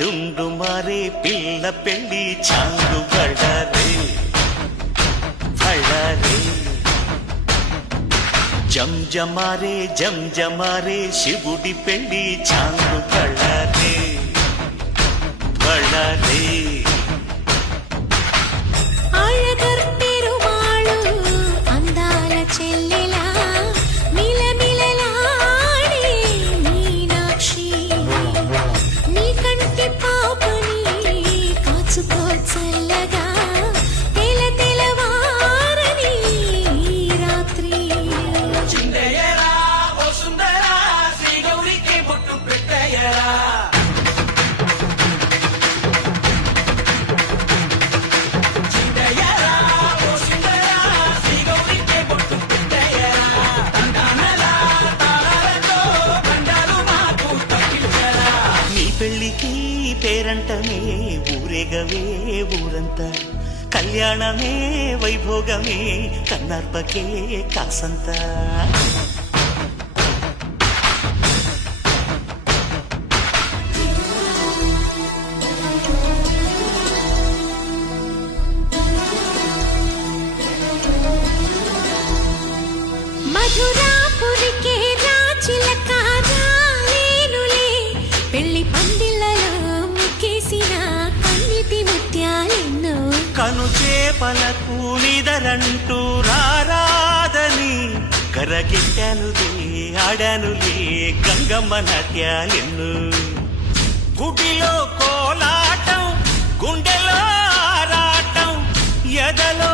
డుండు మారే పిల్ల పెళ్ళి చాంగు బళ్ళారే బళ్ళారే జంజమారే శివుడి పెళ్ళి చాంగు బళ్ళారే బళ్ళారే పెళ్ళికి పేరంటమే ఊరేగవే ఊరంతా కళ్యాణమే వైభోగమే కన్నార్పకే కాసంతా మధురాపురికే రాచిలక రాలేనులే పెళ్లి పందిళ్ళలో ముక్కేసిన కన్నిటి ముత్యాలెన్నో కను చేపలకు నిదరంటూ రారాదని కరగిట్టానులే ఆడానులే గంగమ్మ నాట్యాలెన్ను గుడిలో కోలాటం గుండెలో ఆరాటం ఎదలో